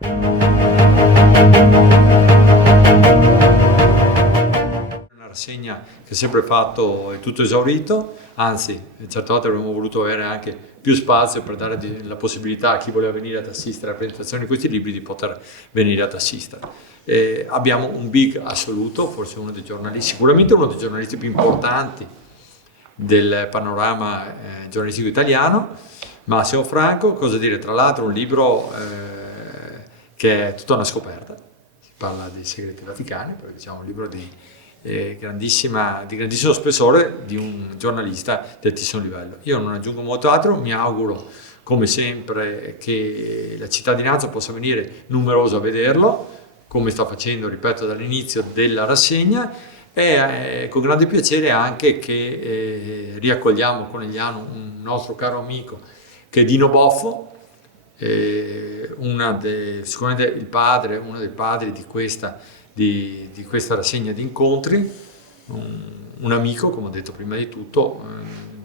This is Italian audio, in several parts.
Una rassegna che ha sempre fatto è tutto esaurito, anzi certe volte avremmo voluto avere anche più spazio per dare la possibilità a chi voleva venire ad assistere alla presentazione di questi libri di poter venire ad assistere. Abbiamo un big assoluto, forse uno dei giornalisti, sicuramente uno dei giornalisti più importanti del panorama giornalistico italiano, Massimo Franco. Cosa dire, tra l'altro un libro che è tutta una scoperta, si parla dei segreti vaticani, perché diciamo un libro di grandissimo spessore di un giornalista di altissimo livello. Io non aggiungo molto altro, mi auguro come sempre che la cittadinanza possa venire numerosa a vederlo, come sta facendo, ripeto, dall'inizio della rassegna, e con grande piacere anche che riaccogliamo a Conegliano un nostro caro amico che è Dino Boffo, sicuramente uno dei padri di questa rassegna di incontri, un amico, come ho detto prima di tutto,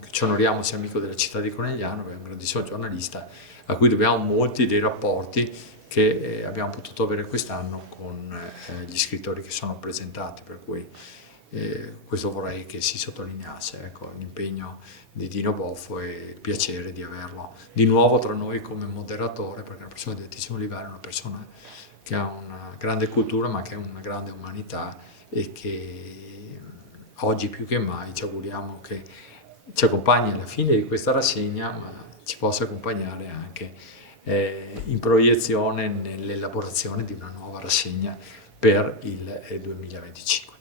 che ci onoriamo sia amico della città di Conegliano, è un grandissimo giornalista a cui dobbiamo molti dei rapporti che abbiamo potuto avere quest'anno con gli scrittori che sono presentati, per cui questo vorrei che si sottolineasse, ecco, l'impegno di Dino Boffo e il piacere di averlo di nuovo tra noi come moderatore, perché è una persona di altissimo livello, una persona che ha una grande cultura ma che ha una grande umanità e che oggi più che mai ci auguriamo che ci accompagni alla fine di questa rassegna, ma ci possa accompagnare anche in proiezione nell'elaborazione di una nuova rassegna per il 2025.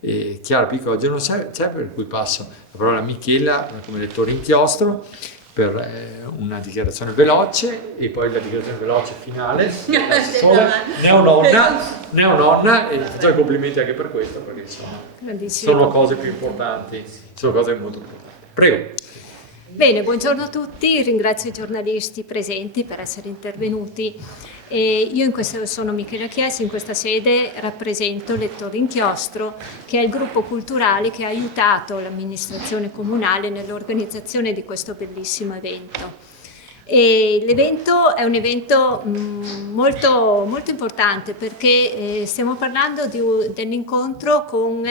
Chiara Pico oggi non c'è, per cui passo la parola a Michela come lettore inchiostro per una dichiarazione veloce e poi la dichiarazione veloce finale. Neononna, e facciamo i complimenti anche per questo, perché sono cose più importanti, sono cose molto importanti. Prego. Bene, buongiorno a tutti, ringrazio i giornalisti presenti per essere intervenuti. Io sono Michela Chiesi, in questa sede rappresento Lettori Inchiostro, che è il gruppo culturale che ha aiutato l'amministrazione comunale nell'organizzazione di questo bellissimo evento. L'evento è un evento molto, molto importante perché stiamo parlando dell'incontro con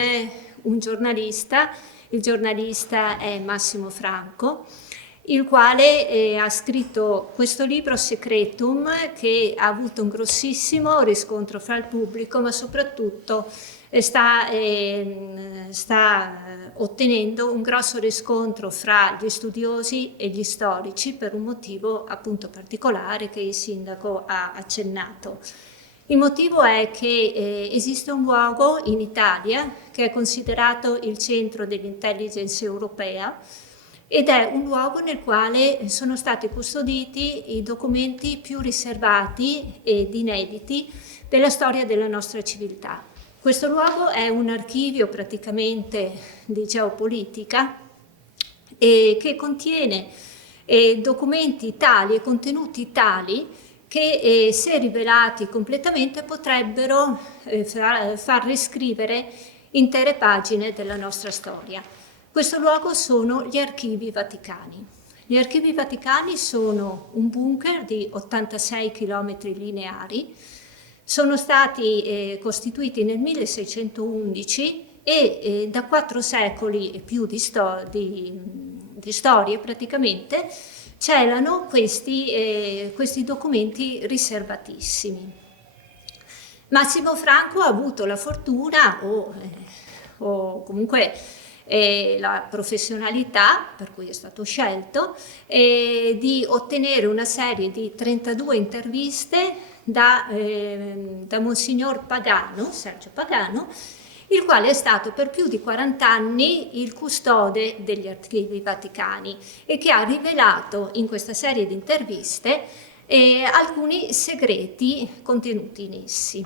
un giornalista. Il giornalista è Massimo Franco, il quale ha scritto questo libro Secretum, che ha avuto un grossissimo riscontro fra il pubblico, ma soprattutto sta ottenendo un grosso riscontro fra gli studiosi e gli storici per un motivo appunto particolare che il sindaco ha accennato. Il motivo è che esiste un luogo in Italia che è considerato il centro dell'intelligence europea ed è un luogo nel quale sono stati custoditi i documenti più riservati ed inediti della storia della nostra civiltà. Questo luogo è un archivio praticamente di geopolitica che contiene documenti tali e contenuti tali che se rivelati completamente potrebbero far riscrivere intere pagine della nostra storia. Questo luogo sono gli Archivi Vaticani. Gli Archivi Vaticani sono un bunker di 86 km lineari, sono stati costituiti nel 1611 e da 4 secoli e più di storie praticamente celano questi documenti riservatissimi. Massimo Franco ha avuto la fortuna o comunque la professionalità per cui è stato scelto di ottenere una serie di 32 interviste da Monsignor Pagano, Sergio Pagano, il quale è stato per più di 40 anni il custode degli Archivi Vaticani e che ha rivelato in questa serie di interviste alcuni segreti contenuti in essi.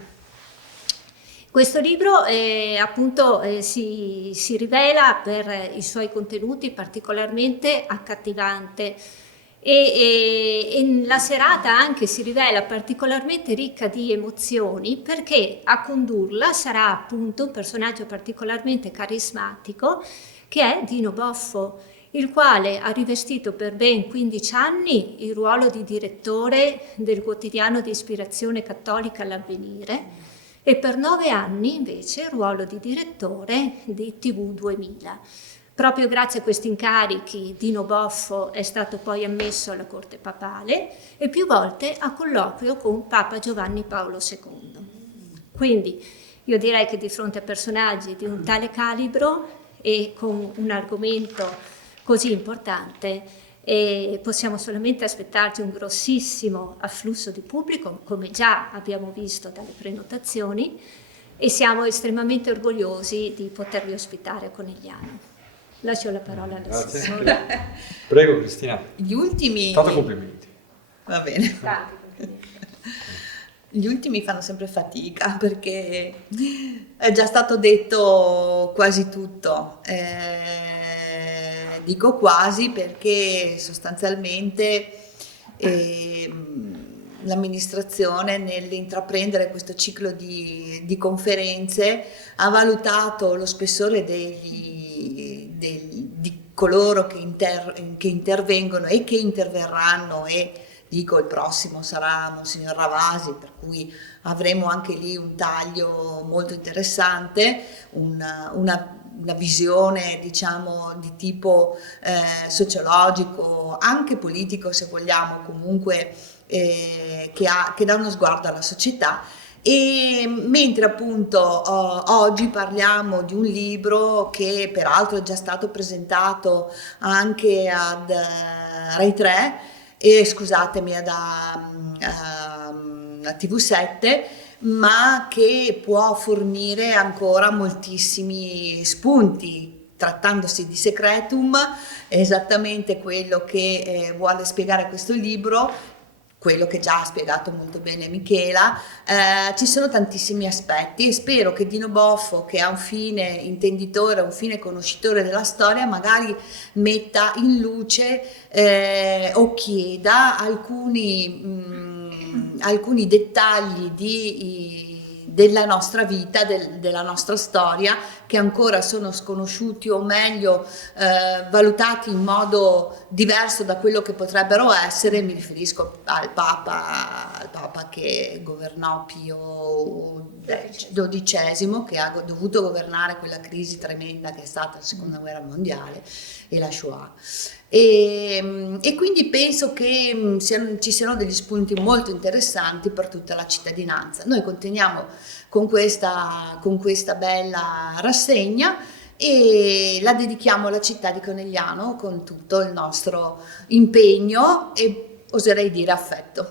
Questo libro appunto si rivela per i suoi contenuti particolarmente accattivante e la serata anche si rivela particolarmente ricca di emozioni perché a condurla sarà appunto un personaggio particolarmente carismatico che è Dino Boffo, il quale ha rivestito per ben 15 anni il ruolo di direttore del quotidiano di ispirazione cattolica L'Avvenire e per 9 anni invece il ruolo di direttore di TV 2000. Proprio grazie a questi incarichi Dino Boffo è stato poi ammesso alla corte papale e più volte a colloquio con Papa Giovanni Paolo II. Quindi io direi che di fronte a personaggi di un tale calibro e con un argomento così importante possiamo solamente aspettarci un grossissimo afflusso di pubblico, come già abbiamo visto dalle prenotazioni, e siamo estremamente orgogliosi di potervi ospitare a Conegliano. Lascio la parola all'assessore. Prego Cristina. Gli ultimi... Tanto complimenti. Va bene. Gli ultimi fanno sempre fatica perché è già stato detto quasi tutto. Dico quasi perché sostanzialmente l'amministrazione nell'intraprendere questo ciclo di conferenze ha valutato lo spessore di coloro che intervengono e che interverranno, e dico il prossimo sarà Monsignor Ravasi, per cui avremo anche lì un taglio molto interessante, una visione diciamo di tipo sociologico, anche politico se vogliamo, comunque che dà uno sguardo alla società. E mentre appunto oggi parliamo di un libro che peraltro è già stato presentato anche ad Rai 3 e scusatemi a TV7, ma che può fornire ancora moltissimi spunti. Trattandosi di Secretum, è esattamente quello che vuole spiegare questo libro, quello che già ha spiegato molto bene Michela. Ci sono tantissimi aspetti e spero che Dino Boffo, che ha un fine intenditore, un fine conoscitore della storia, magari metta in luce o chieda alcuni dettagli della nostra vita, della nostra storia, che ancora sono sconosciuti o meglio valutati in modo diverso da quello che potrebbero essere. Mi riferisco al Papa che governò Pio XII, che ha dovuto governare quella crisi tremenda che è stata la Seconda Guerra Mondiale e la Shoah. E quindi penso che ci siano degli spunti molto interessanti per tutta la cittadinanza. Noi continuiamo con questa bella rassegna e la dedichiamo alla città di Conegliano con tutto il nostro impegno e oserei dire affetto.